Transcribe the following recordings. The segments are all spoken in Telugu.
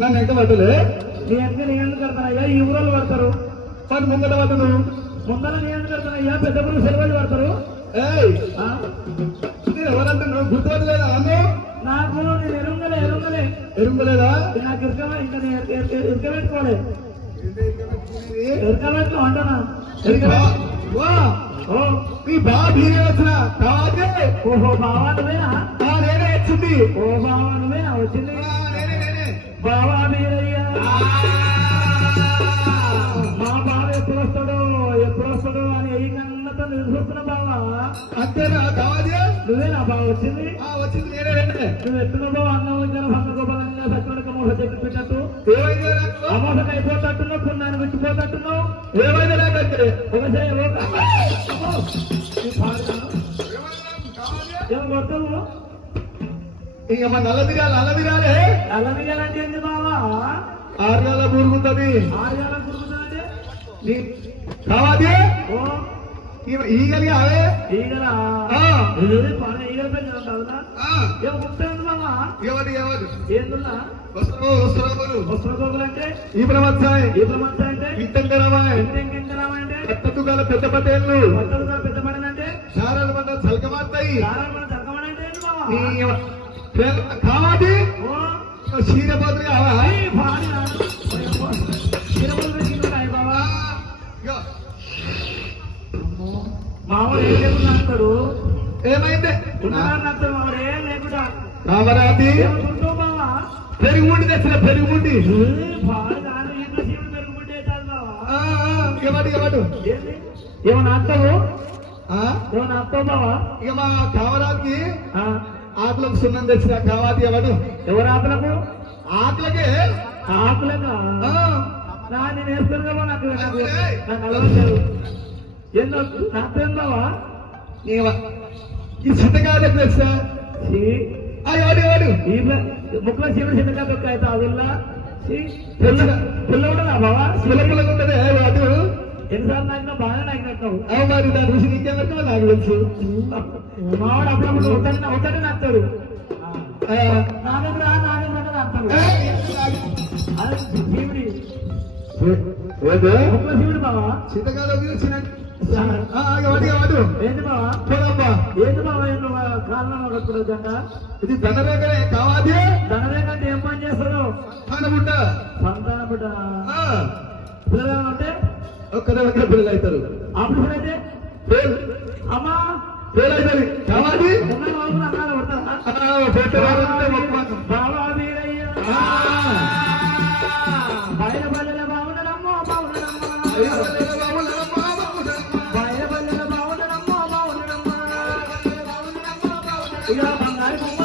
నన్ను ఎంత పట్టలే నీ ఎంత నీ ఎందుకు కడతానయ్యా ఈ ఊరోళ్ళు పడతారు పని ముందర పట్టను ముందర నీ ఎందుకు కడతానయ్యా పెద్ద పురుగు సెలవులు పడతారు ఎవరంటే నువ్వు గుర్తుపట్టలేదా అన్ను నాకు నేను ఎరుంగలేదా నాకు ఇంకా ఇరకబెట్టుకోలే ఎరకబెట్టుకో అంటానా నీ బాగా బీరే వచ్చిన కాదే ఓహో బావా నువ్వేనా నేనే వచ్చింది ఓ బావా నువ్వేనా వచ్చింది బావా మీరయ్యా మా బావ ఎప్పుడు వస్తాడు అని ఏ కన్నతో నిలుస్తున్నా బావా అంతేనా కాదే నువ్వేనా బావ వచ్చింది వచ్చింది నేనే నువ్వు ఎత్తున బావ అన్నం ఇంకా భంగ గోపాలంగా సత్తుడికి మోస చెప్పి పెట్టట్టు ఏమైంది అమోసకు అయిపోతట్టున్నావు పుణ్యాన్ని విచ్చిపోతట్టున్నావు ఏమైంది నాకంటే ఒకసారి కొడతావు ఇంక మన నల్లదిరాలే అంటే ఏంటి బావా 6 నెలల పురుగుతుంది 6 నెలల పురుగుతుందంటే కావాదే ఈగలి అవే ఈగలా ఈగల పెంచుకుంటావు ఏముంటుంది బావా ఎవరు ఏందున్నా వస్త్రగోగులు అంటే ఈ ప్రమత్సాయి అంటే ఇంటంకరామాయ్ అంటే పట్టతుగాల పెద్ద పట్టేళ్ళు పెద్ద పడనంటే సారాలు పంట చలకమాడతాయి కావాలి క్షీరపోతులు కావాలి మామూలు ఏం లేకుండా అంటాడు ఏమైంది అంటాడు మామూలు ఏం లేకుండా రామరాతి పెరుగుముండి తెచ్చిన పెరుగుముండి ఏమన్నా అంటావు బావా ఇక మా కావరానికి ఆకులకు సున్నం తెచ్చిన కావాలి ఎవడు ఎవరు ఆకులకు ఆకులకే ఆకులకా నేను వేస్తున్నావా నాకు అలవాటు ఎందుకు నాకేం బావా ఈ చింతకాయ తెచ్చా ఎవడు ఈ ముక్కలో శివుడు చింతకాయ తొక్క అయితే అదుల్లా పుల్ల ఉండదా బావా పుల్ల ఉంటది అటు ఎన్నిసార్లు నాకినా బాగా నాకినట్టు మరి దాని రుచి నీకేమో నాకు తెలుసు మావాడు అప్పుడప్పుడు ఒకటి నచ్చాడు శివుడు బావా చింతకాయలు ఏంటి బావా ఏంటి బావా కారణంలో కట్టుకుంటా ఇది ధనరేఖనే కావాలి ధనరేఖ అంటే ఏం పని చేస్తాడు సంతానబుడ్డ పిల్లలు అంటే ఒక్కడే పిల్లలు అవుతారు ఆపరేషన్ అయితే అమ్మా ఫెయిల్ అవుతుంది కావాలి బావా వీరయ్య బయట బల్లెల బాగుండడమ్మో ఇక బంగారు బొమ్మ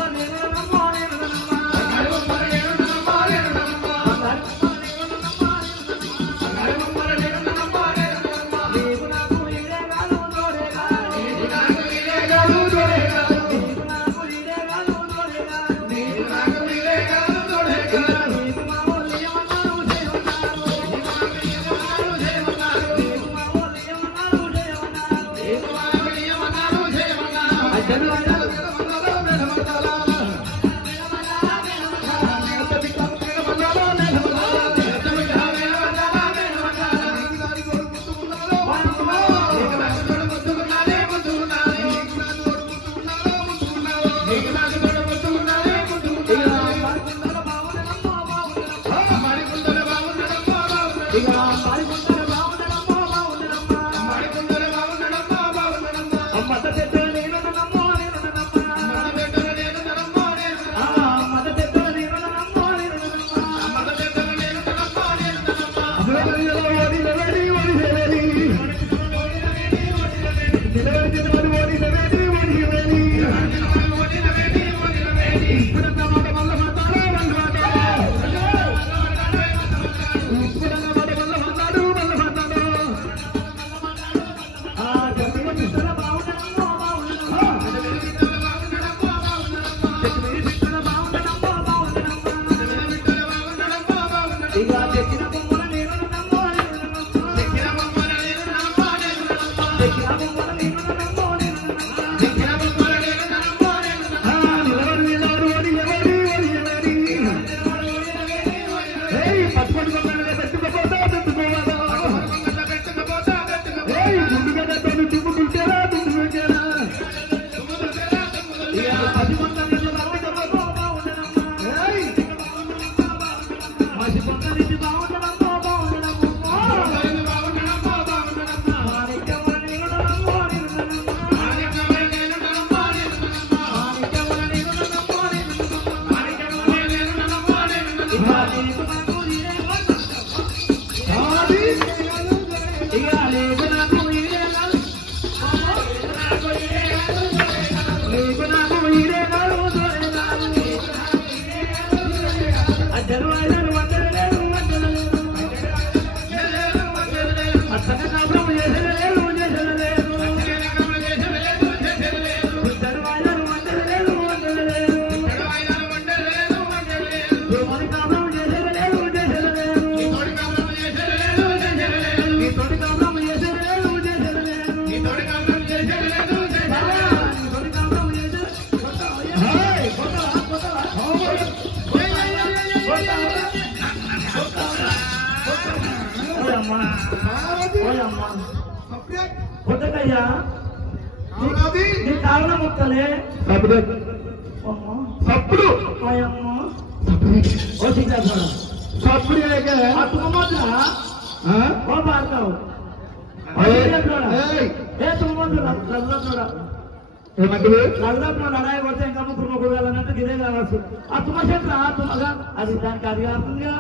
అది దానికి అది కాస్తుందిగా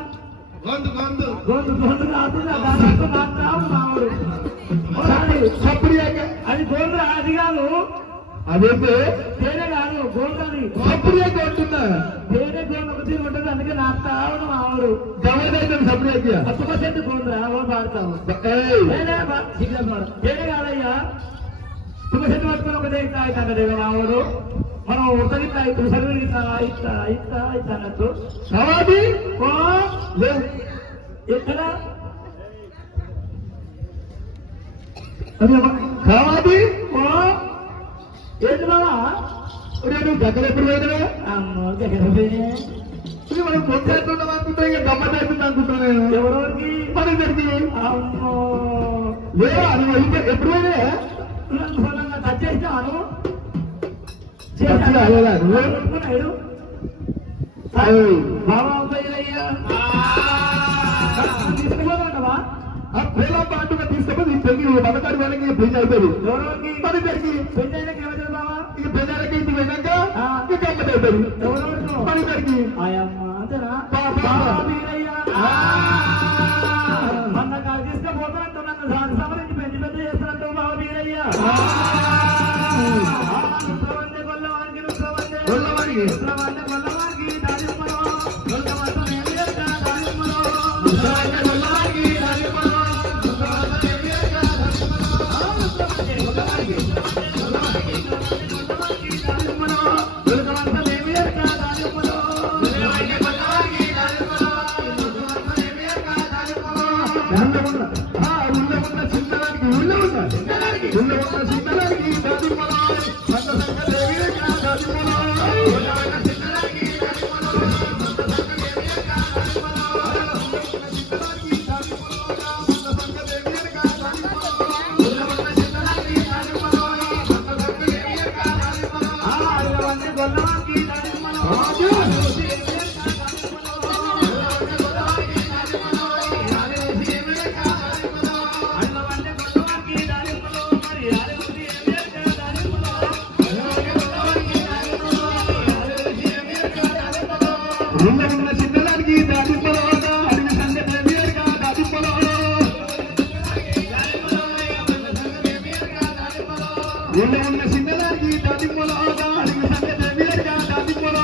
అది గోల్డ్ అది కాదు అదైతే తేనే కాదు గోల్డ్ అది సప్పుడే కొట్టుందా తేనే గోల్డ్ ఒక తీరు ఉంటుంది అందుకే నాకుతా మామూలు గమనైతే సప్పుడే 10% గోల్డ్ రావో పాడతావు తేనే కాదయ్యా 10% పట్టుకుని ఒకటే ఇస్తా కదా మామూలు మనం ఉత్తగిస్తా ఇప్పుడు సర్వీలు ఇస్తా అన్నట్టు సవాది ఎక్కడ కావాలి ఏంటి బాబా నువ్వు దగ్గర ఎప్పుడు పోయినా అమ్మో దగ్గర మనం కొట్టేస్తున్నాం అనుకుంటా ఇక గమ్మత్ అవుతుంది అనుకుంటున్నాను ఎవరికి మన దగ్గరికి అమ్మో లేదా నువ్వు ఎప్పుడు పోయినా టచ్ చేస్తాను బాబా అవుతాయ్యా తీసుకుపోతావా పేలా పాటుగా తీసుకుపోయి పెళ్లి మదకాడి వాళ్ళకి పెళ్లి అయిపోయింది మన దగ్గరికి పెళ్లి అయినాక ఏమైతే బాబా ఇక పెళ్ళకి ఇంటికి వెళ్ళాక ఇక గమ్మత్ అయిపోయింది మన దగ్గరికి అంతేనా మొన్న కాదు తీసుకుపోతానంటూ నన్ను సంబంధించి పెళ్లి పెద్ద చేస్తున్నట్టు బాబా వీరయ్యా చిన్నదానికి ఊళ్ళో ఉన్న చిన్నదానికి ఊళ్ళో ఉన్న చిన్నదానికి దాదిమ్మలో అడిగి సంగతి వేరుగా దాదిమ్మలో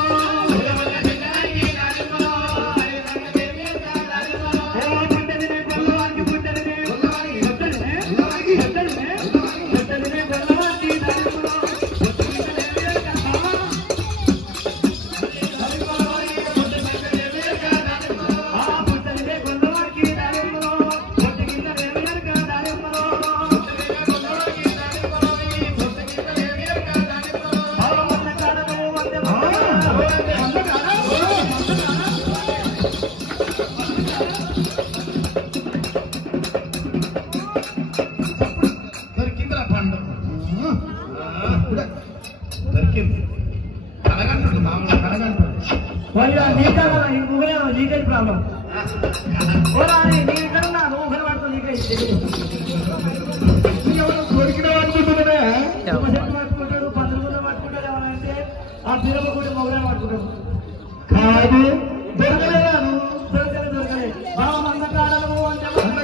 లీకేజ్ ప్రాబ్లం నీకన్నా నువ్వు పడతావు లీకేజ్ దొరికిన పట్టుకుంటున్నాడే పట్టుకుంటాడు 10 మంది పట్టుకుంటాడు ఎవరంటే ఆ పిల్లల కూడా మొగలే పట్టుకుంటాడు కాదు దొరకలేదా దొరకలే బావ మందకాడను అంటే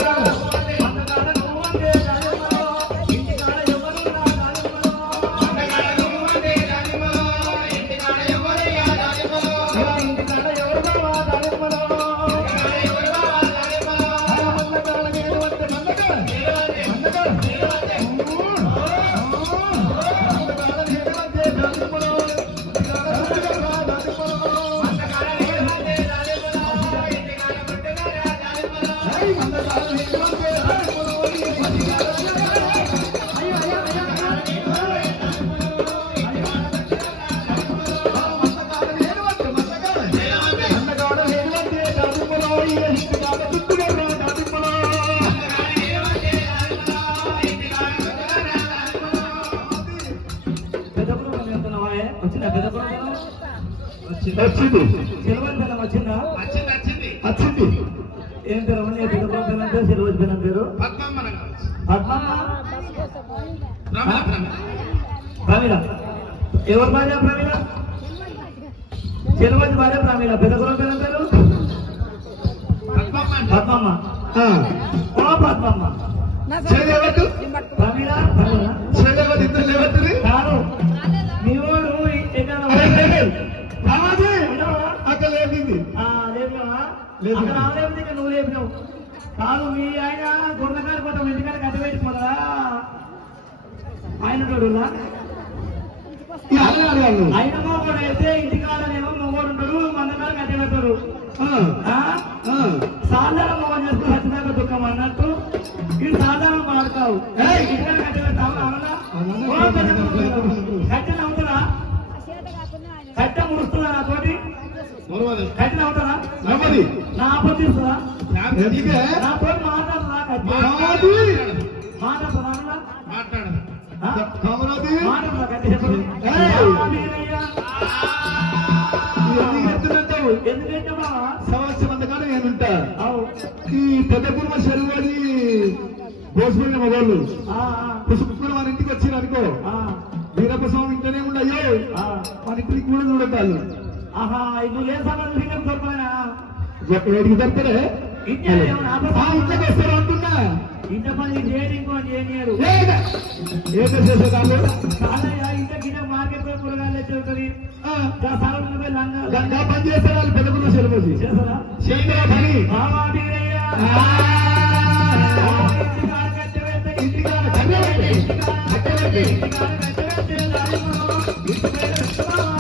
వచ్చింది సెలవు వచ్చిందా వచ్చింది ఏం పేరు పెద్ద సెలవు వచ్చిన పేరు ప్రమీల ఎవరు భార్య ప్రమీల సెలవు భార్య ప్రమీల పెద్ద పేరు పేరు పద్మమ్మ పద్మమ్మ ప్రమీల కాదు నీవోడు అక్కడ లేపింది నువ్వు లేపినావు కాదు మీ ఆయన గుండకారు కొట్టాం ఇంటికాడ కట్టబెట్టుకోదా ఆయన ఆయన మొగోడు అయితే ఇంటికాడ నేను మొగోడు ఉంటాడు మందకాడ కట్టబెడతాడు సాధారణ మొగం చేసుకుని సత్యనాక దుఃఖం అన్నట్టు ఇది సాధారణ మాడతావు ఇంటికాడ కట్టబెడతావు కట్టెలు అవుతుందా కట్టె ముడుస్తుందా నాతోటి కట్టెలు అవుతుందా నా అప్పటిస్తుందా నాతో మాట్లాడుతుందా ఎందుకంటే సంవత్సరం అంతకాలం నేనుంటా ఈ పెద్ద కుర్మ చెరువుని భోజపల్లి మగోళ్ళు పుష్పుకుని మన ఇంటికి వచ్చిన అనుకో వీరప్ప స్వామి ఇంట్లోనే ఉండయో మన ఇంటికి కూడా చూడతాళ్ళు ఆహా నువ్వు ఏ సంబంధం దొరకలేనా ఏడికి దొరకలే ఇంట్లోకి వస్తారు అంటున్నా ఇంత పని చేయడం ఇంకోటి చేయనియరు ఏదో చేసేదాళ్ళు ఇంటికి మార్కెట్ పోయి కూరగాయలు తెచ్చుతుంది లంగా పని చేస్తారు వాళ్ళు పెద్ద కుర్మ చెరువు చేస్తారా చేయరా పని ఇంటికాడ